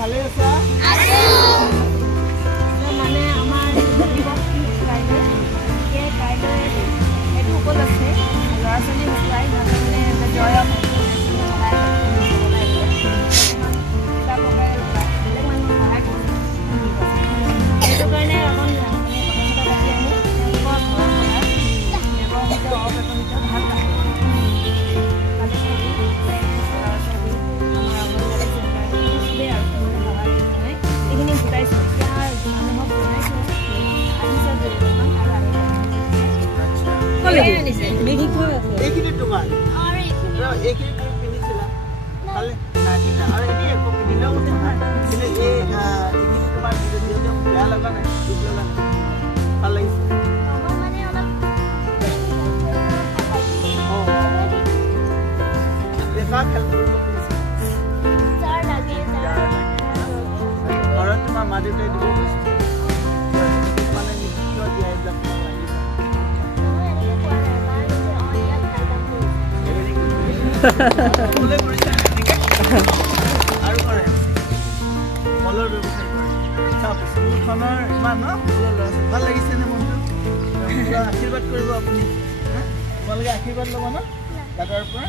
ভালে আছা? মানে আমাৰ কাইলৈ এইটো উপলক্ষে ল'ৰা ছোৱালী শিকাই মানে জয় সেইটো কাৰণে অকণ কথা পাতি আনি তেওঁলোকৰ ঘৰৰ পৰা ব্যৱহৃত ভাল লাগে এইখিনি গোটাইছোঁ এতিয়া মানুহক জনাইছোঁ এইখিনি তোমাৰ এইখিনি তুমি পিন্ধিছিলা ভালে আৰু এনে একো পিন্ধিলেও নহয় কিন্তু এইখিনি তোমাৰ বেয়া লগা নাই দুখ লগা নাই ভাল লাগিছে ঘৰত তোমাৰ মা দেউতাই দিব গৈছে মানে কিয় দিয়া এইবিলাক আৰু কৰে ফলৰ ব্যৱসায় কৰে স্কুলখনৰ ইমান ন ফুলৰ ল'ৰা ছোৱালী ভাল লাগিছেনে মনটো আশীৰ্বাদ কৰিব আপুনি তোমালোকে আশীৰ্বাদ ল'ব ন দাদাৰ পৰা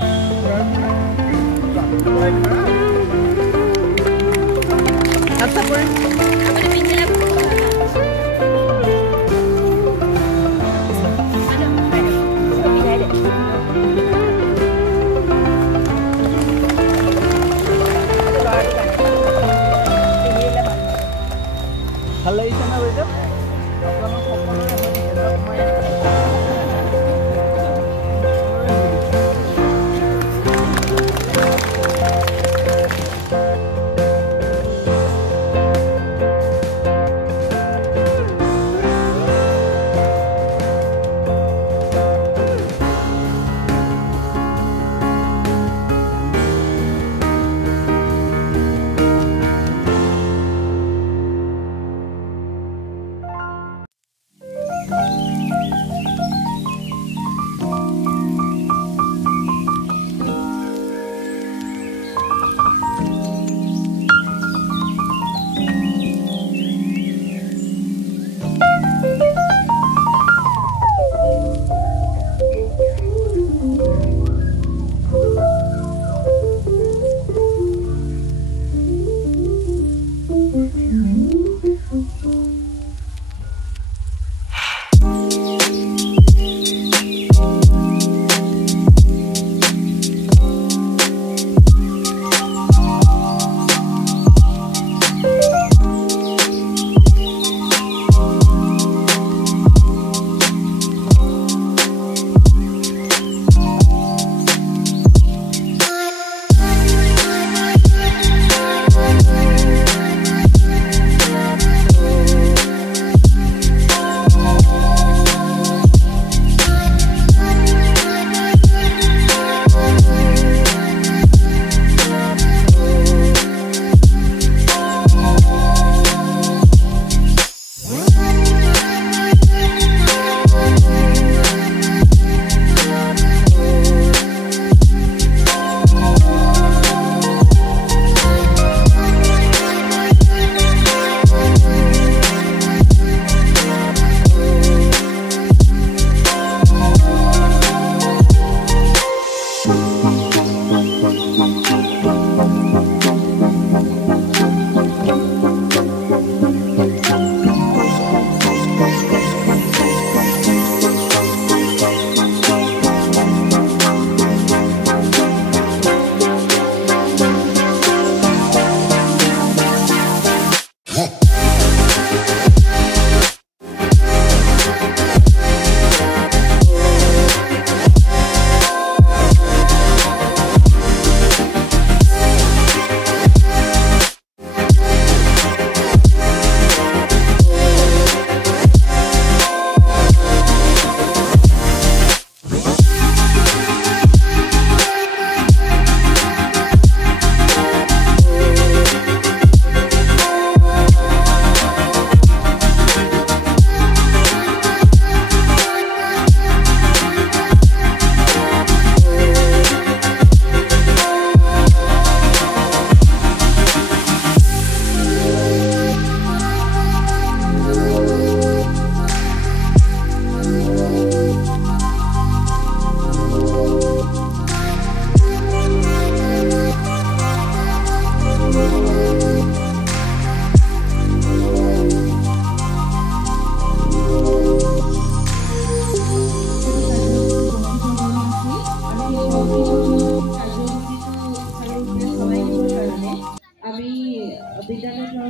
ভাল লাগিছে না বাইদেউ আপোনালোক সকলোৰে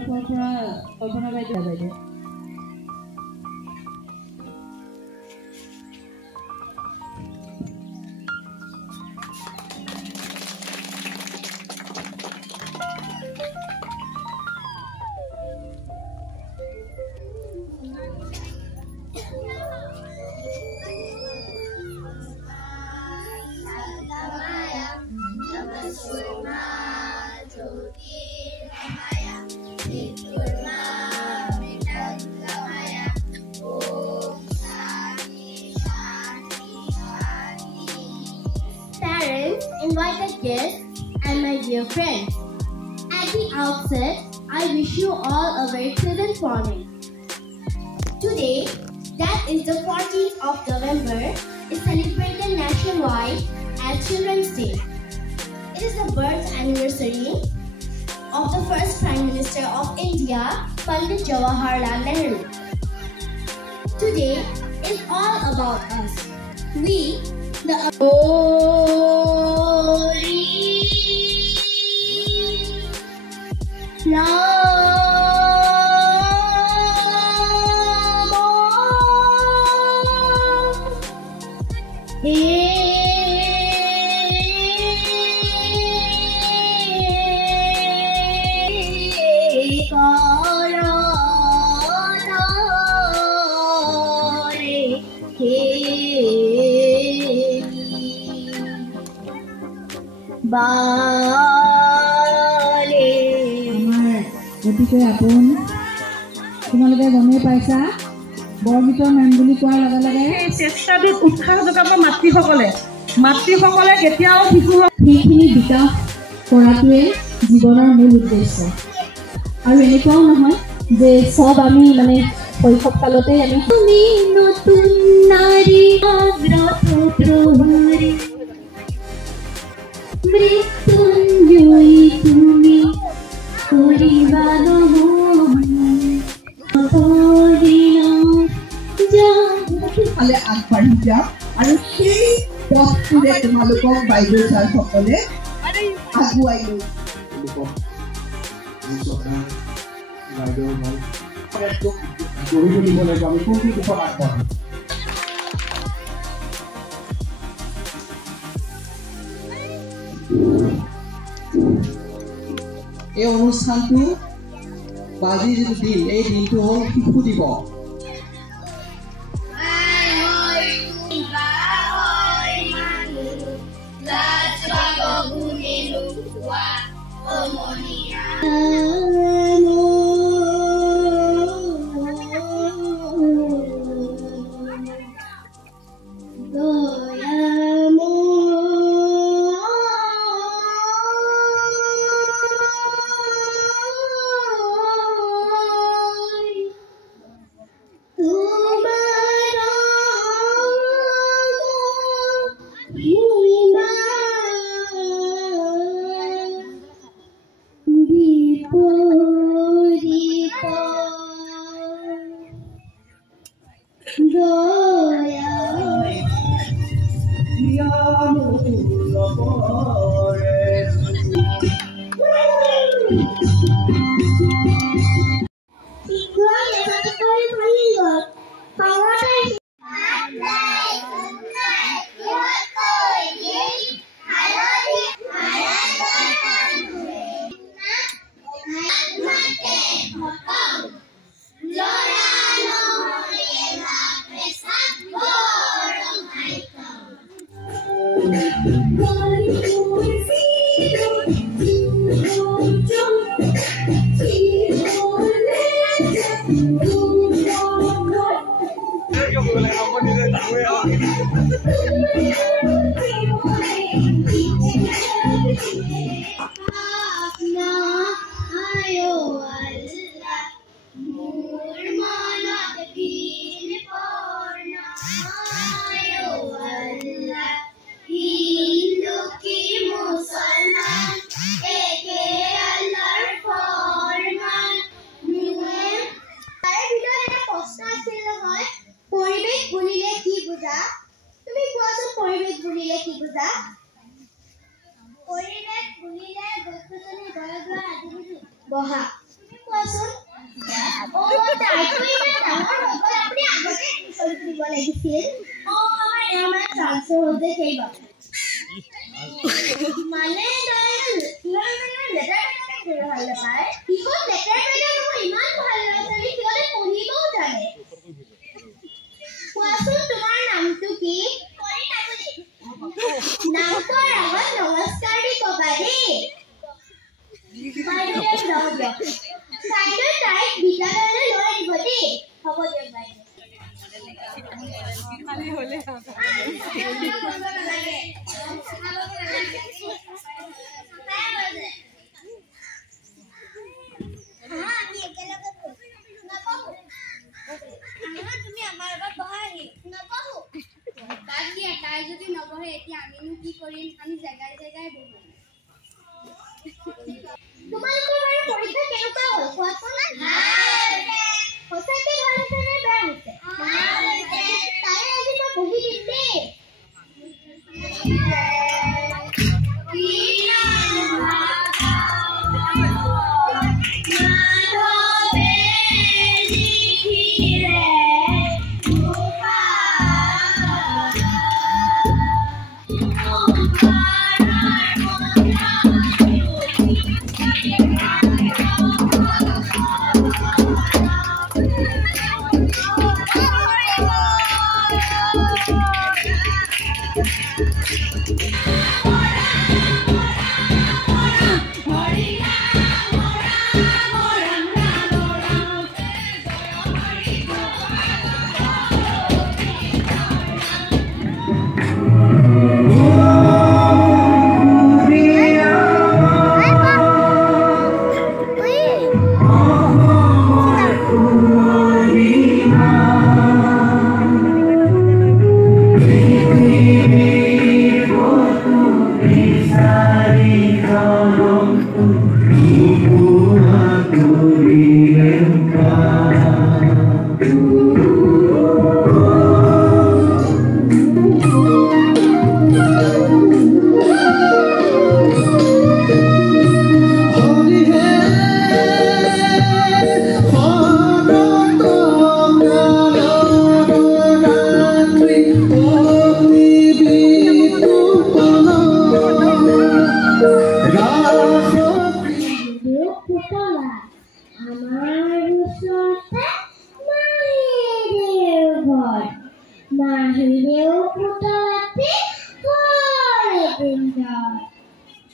তৰফৰ পৰা কল্পনা বাইদেউ Parents, invited guests, and my dear friends. At the outset, I wish you all a very pleasant morning. Today, that is the 14th of November, is celebrated nationwide as Children's Day. It is the birth anniversary of the first Prime Minister of India, Pandit Jawaharlal Nehru. Today is all about us. We, the holy গতিকে আপোন তোমালোকে গমেই পাইছা বৰগীতৰ নাম বুলি কোৱাৰ লগে লগে এই চেষ্টাটোত উৎসাহ যোগাব মাতৃসকলে কেতিয়াও শিশু সেইখিনি বিকাশ কৰাটোৱে জীৱনৰ মূল উদ্দেশ্য আৰু এনেকুৱাও নহয় যে সব আমি মানে শৈশৱ কালতেই আমি তুমি নতুন নাৰী অগ্ৰথ প্ৰহৰী মৃত্যুঞ্জয়ী তুমি ফালে আগবাঢ়ি যাওক আৰু সেই পথটোৰে তোমালোকক বাইদেউ ছাৰসকলে আগুৱাই লৈ এই অনুষ্ঠানটো বাজি যিটো দিন এই দিনটো হ'ল শিশু দিৱস বহা যদি নবহে এতিয়া আমিনো কি কৰিম আমি জায়গায় জায়গায় বহো তোমালোকৰ বাৰু পৰীক্ষা কেনেকুৱা হ'ল কোৱাচোন সঁচাকে ভাল হৈছে নে বেয়া হৈছে তাই আজি মই বহি দিম দেই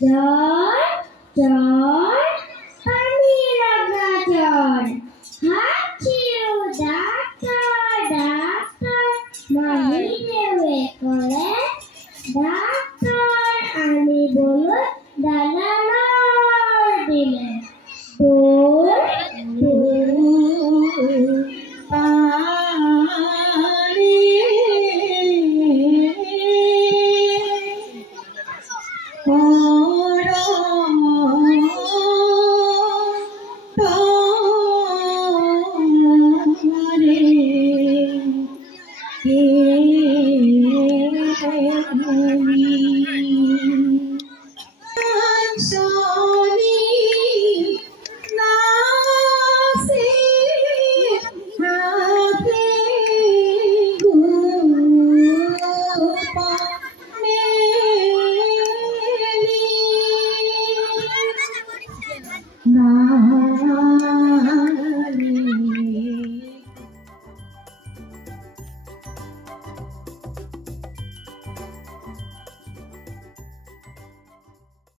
Doctor,